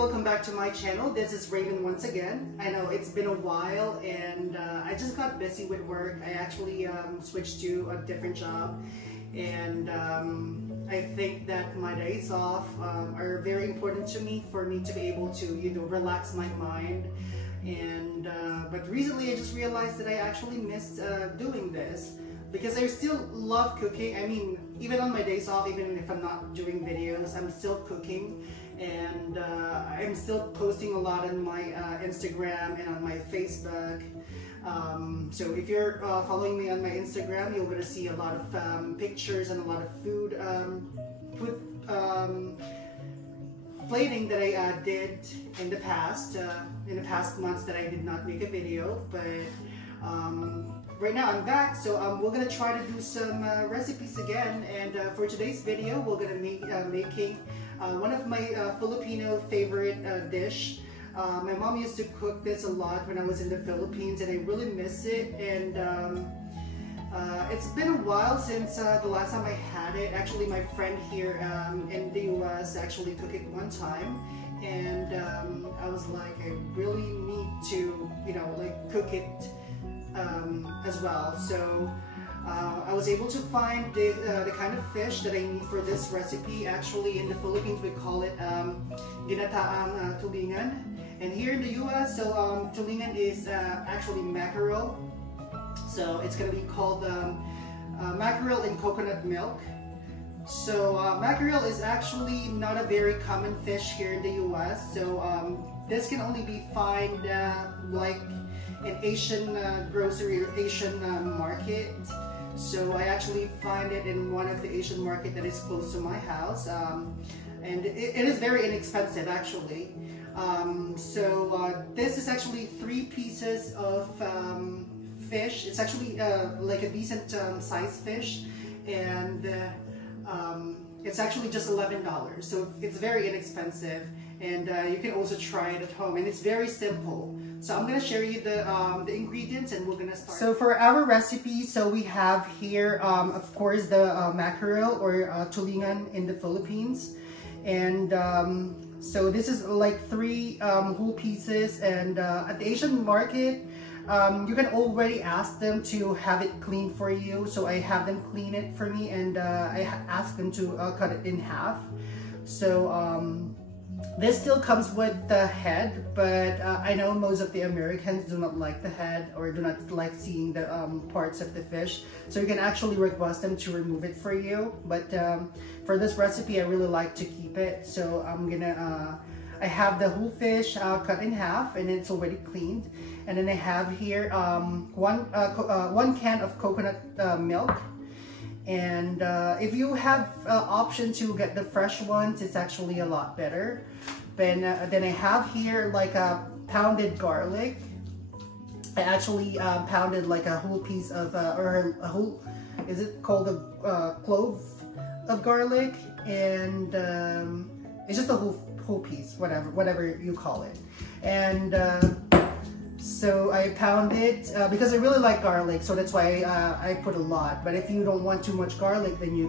welcome back to my channel. This is Raven once again. I know it's been a while and I just got busy with work. I actually switched to a different job, and I think that my days off are very important to me for me to be able to, you know, relax my mind. And but recently I just realized that I actually missed doing this, because I still love cooking. I mean, even on my days off, even if I'm not doing videos, I'm still cooking, and I'm still posting a lot on my Instagram and on my Facebook. So if you're following me on my Instagram, you're gonna see a lot of pictures and a lot of food plating that I did in the past months that I did not make a video. But right now I'm back, so we're gonna try to do some recipes again. And for today's video, we're gonna make making one of my Filipino favorite dish. My mom used to cook this a lot when I was in the Philippines, and I really miss it. And it's been a while since the last time I had it. Actually, my friend here in the US actually cooked it one time, and I was like, I really need to, you know, like cook it as well. So I was able to find the kind of fish that I need for this recipe. Actually, in the Philippines we call it Ginataang Tulingan, and here in the US, so Tulingan is actually mackerel. So it's gonna be called mackerel in coconut milk. So mackerel is actually not a very common fish here in the US. So this can only be found like in Asian grocery or Asian market. So I actually find it in one of the Asian market that is close to my house, and it is very inexpensive actually. So this is actually 3 pieces of fish. It's actually like a decent sized fish, and it's actually just $11. So it's very inexpensive, and you can also try it at home, and it's very simple. So I'm gonna share you the ingredients, and we're gonna start. So for our recipe, so we have here, of course, the mackerel or tulingan in the Philippines, and so this is like 3 whole pieces. And at the Asian market, you can already ask them to have it cleaned for you. So I have them clean it for me, and I ask them to cut it in half. So this still comes with the head, but I know most of the Americans do not like the head, or do not like seeing the parts of the fish. So you can actually request them to remove it for you. But for this recipe, I really like to keep it. So I'm gonna, I have the whole fish cut in half, and it's already cleaned. And then I have here one can of coconut milk. And if you have option to get the fresh ones, it's actually a lot better. Then I have here like a pounded garlic. I actually pounded like a whole piece of, or a whole, is it called a clove of garlic? And it's just a whole piece, whatever you call it. And so I pound it because I really like garlic, so that's why I put a lot. But if you don't want too much garlic, then you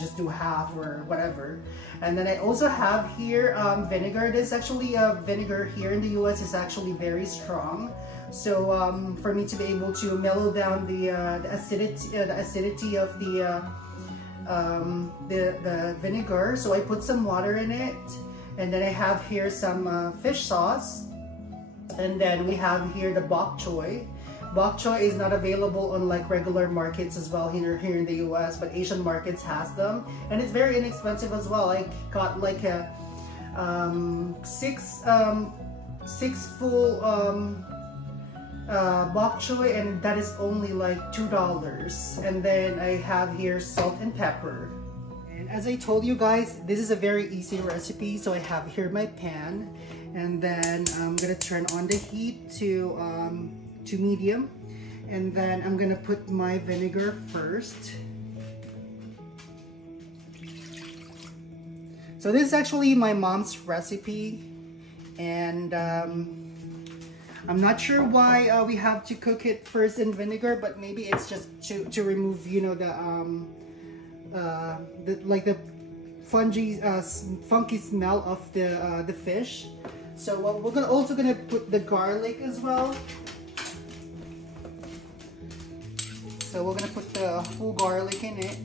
just do half or whatever. And then I also have here vinegar. This actually vinegar here in the US is actually very strong. So for me to be able to mellow down the acidity of the vinegar, so I put some water in it. And then I have here some fish sauce. And then we have here the bokchoy. Bokchoy is not available on like regular markets as well here in the US, but Asian markets has them, and it's very inexpensive as well. I got like a 6 full bokchoy, and that is only like $2. And then I have here salt and pepper. And as I told you guys, this is a very easy recipe. So I have here my pan, and then I'm gonna turn on the heat to medium, and then I'm gonna put my vinegar first. So this is actually my mom's recipe, and I'm not sure why we have to cook it first in vinegar, but maybe it's just to remove, you know, the funky smell of the fish. So we're also gonna put the garlic as well. So we're gonna put the whole garlic in it.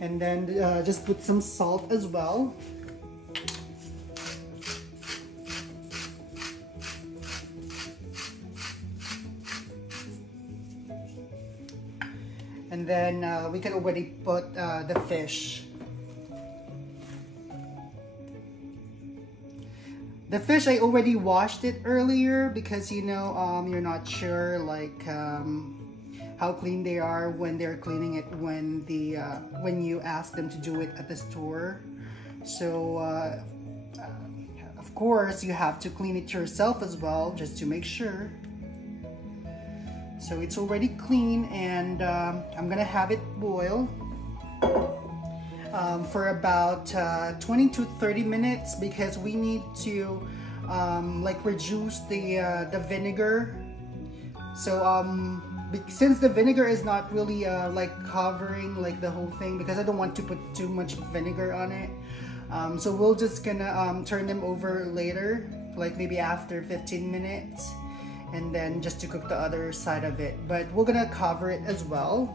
And then just put some salt as well. And then we can already put the fish. The fish, I already washed it earlier because, you know, you're not sure like how clean they are when they're cleaning it when you ask them to do it at the store. So of course you have to clean it yourself as well, just to make sure. So it's already clean, and I'm gonna have it boil for about 20 to 30 minutes because we need to like reduce the vinegar. So since the vinegar is not really like covering like the whole thing, because I don't want to put too much vinegar on it, so we're just gonna turn them over later, like maybe after 15 minutes, and then just to cook the other side of it. But we're gonna cover it as well.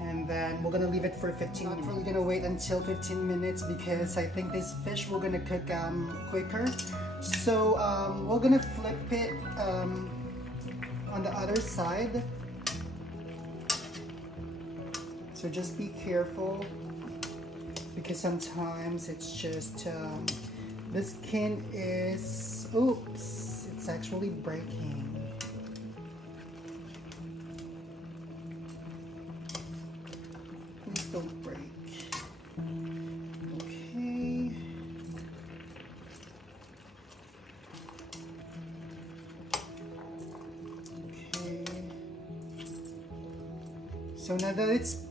And then we're gonna leave it for 15 minutes. Not really gonna wait until 15 minutes because I think this fish we're gonna cook quicker. So we're gonna flip it on the other side. So just be careful, because sometimes it's just the skin is, oops, it's actually breaking. Please don't break. Okay. Okay. So now that it's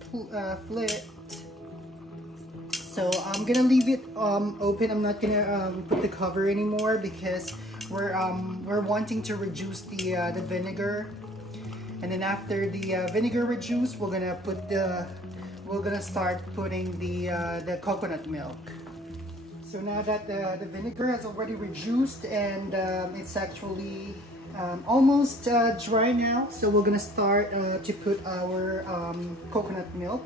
flipped, so I'm gonna leave it open. I'm not gonna put the cover anymore because we're wanting to reduce the vinegar, and then after the vinegar reduced, we're gonna start putting the coconut milk. So now that the vinegar has already reduced and it's actually almost dry now, so we're gonna start to put our coconut milk.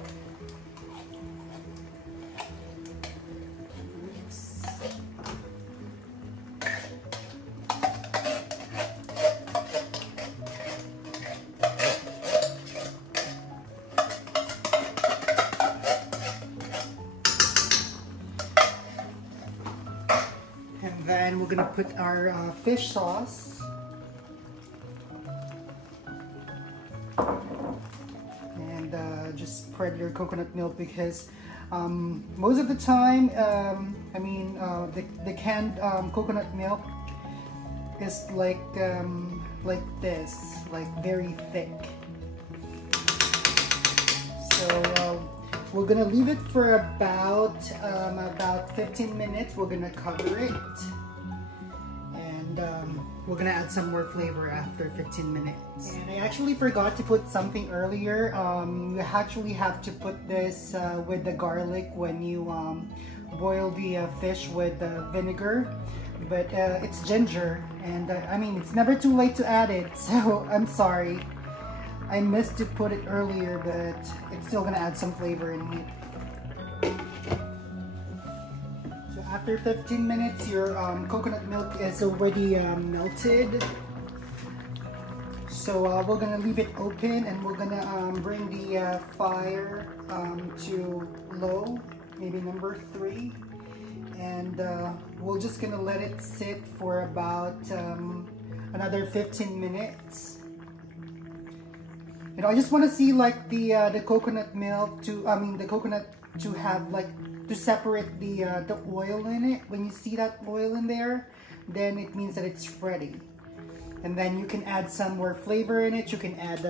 And then we're gonna put our fish sauce. And just spread your coconut milk, because most of the time, the canned coconut milk is like this, like very thick. So we're gonna leave it for about 15 minutes. We're gonna cover it, and we're gonna add some more flavor after 15 minutes. And I actually forgot to put something earlier. You actually have to put this with the garlic when you boil the fish with the vinegar. But it's ginger, and I mean, it's never too late to add it, so I'm sorry. I missed to put it earlier, but it's still gonna add some flavor in it. So after 15 minutes, your coconut milk is already melted. So we're gonna leave it open, and we're gonna bring the fire to low, maybe number 3. And we're just gonna let it sit for about another 15 minutes. You know, I just want to see like the coconut milk to, the coconut to have like, to separate the oil in it. When you see that oil in there, then it means that it's ready. And then you can add some more flavor in it. You can add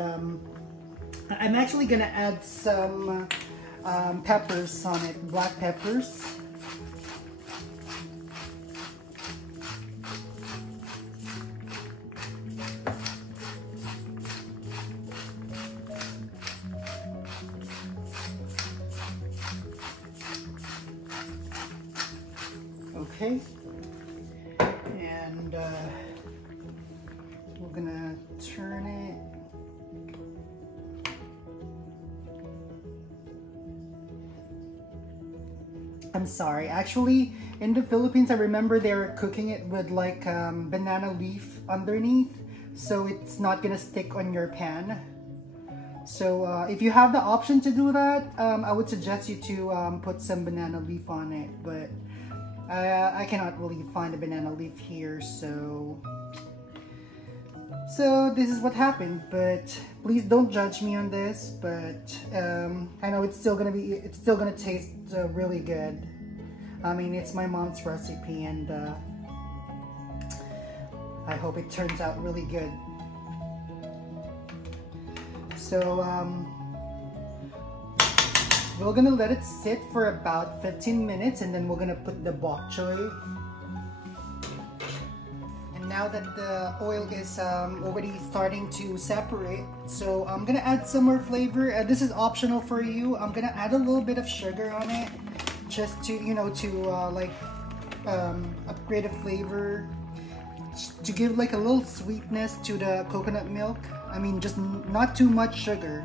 I'm actually gonna add some peppers on it, black peppers. Okay, and we're gonna turn it. I'm sorry, actually in the Philippines I remember they were cooking it with like banana leaf underneath, so it's not gonna stick on your pan. So if you have the option to do that, I would suggest you to put some banana leaf on it, but I cannot really find a banana leaf here, so this is what happened. But please don't judge me on this, but I know it's still gonna taste really good. I mean, it's my mom's recipe, and I hope it turns out really good. So we're gonna let it sit for about 15 minutes, and then we're gonna put the bokchoy. And now that the oil is already starting to separate, so I'm gonna add some more flavor. This is optional for you. I'm gonna add a little bit of sugar on it, just to, you know, to upgrade the flavor, to give like a little sweetness to the coconut milk. I mean, just not too much sugar,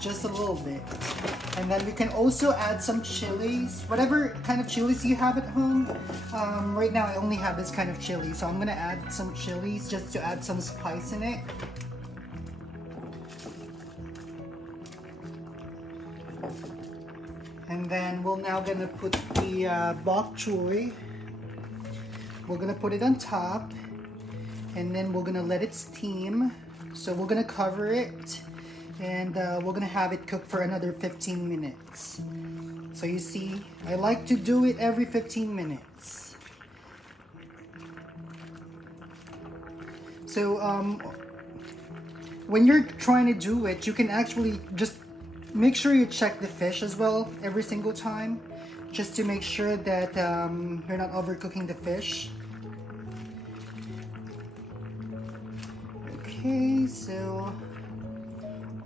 just a little bit. And then we can also add some chilies, whatever kind of chilies you have at home. Right now I only have this kind of chili, so I'm gonna add some chilies just to add some spice in it. And then we're now gonna put the bokchoy. We're gonna put it on top, and then we're gonna let it steam. So we're gonna cover it, and we're gonna have it cook for another 15 minutes. So you see, I like to do it every 15 minutes. So when you're trying to do it, you can actually just make sure you check the fish as well every single time, just to make sure that you're not overcooking the fish. Okay, so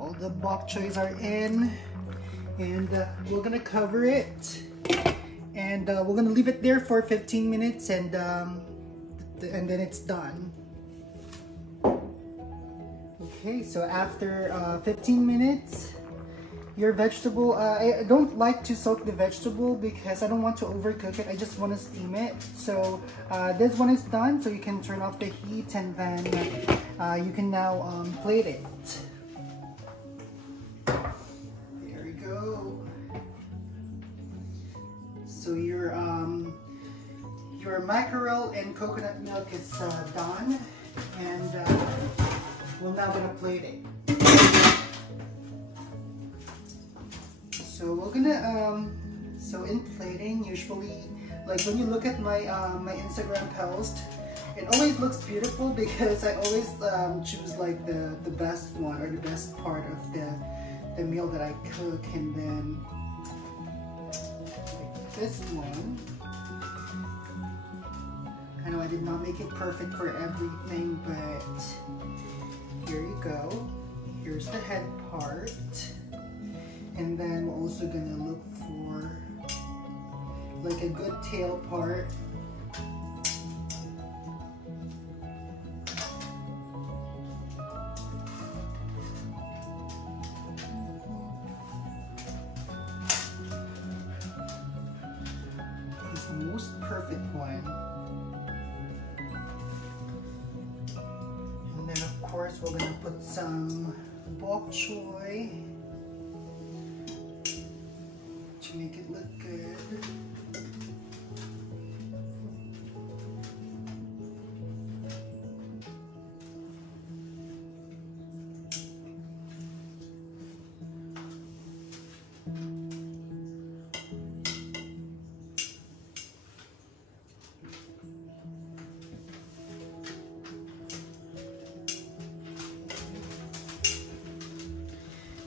all the bok choys are in, and we're gonna cover it, and we're gonna leave it there for 15 minutes, and then it's done. Okay, so after 15 minutes, your vegetable, I don't like to soak the vegetable because I don't want to overcook it. I just want to steam it. So this one is done, so you can turn off the heat, and then you can now plate it. There we go. So your mackerel and coconut milk is done, and we're now gonna plate it. So we're gonna, so in plating, usually, like when you look at my my Instagram post, it always looks beautiful because I always choose like the best one, or the best part of the meal that I cook, and then like this one. I know I did not make it perfect for everything, but here you go. Here's the head part. And then we're also gonna look for like a good tail part. It's the most perfect one. And then of course we're gonna put some bokchoy to make it look good.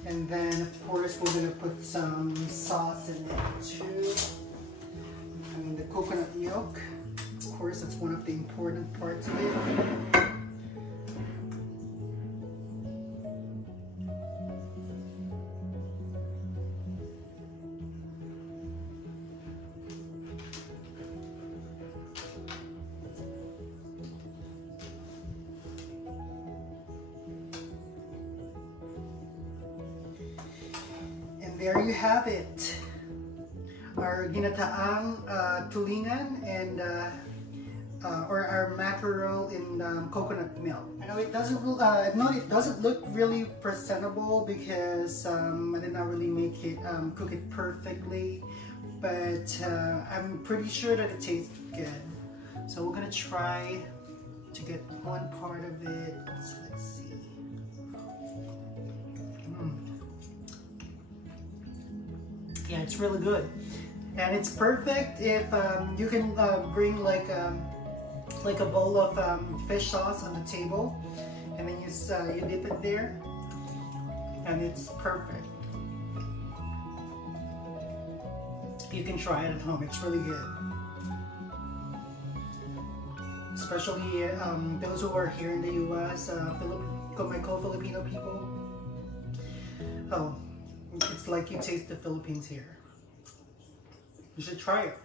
And then of course we're gonna put some sauce in it too. I mean the coconut milk. Of course, that's one of the important parts of it. There you have it, our Ginataang Tulingan and or our mackerel in coconut milk. I know it doesn't look really presentable because I did not really make it cook it perfectly, but I'm pretty sure that it tastes good. So we're gonna try to get one part of it. So let's see. Yeah, it's really good, and it's perfect if you can bring like a bowl of fish sauce on the table, and then you dip it there, and it's perfect. You can try it at home. It's really good, especially those who are here in the U.S. My co-Filipino people. Oh. It's like you taste the Philippines here. You should try it.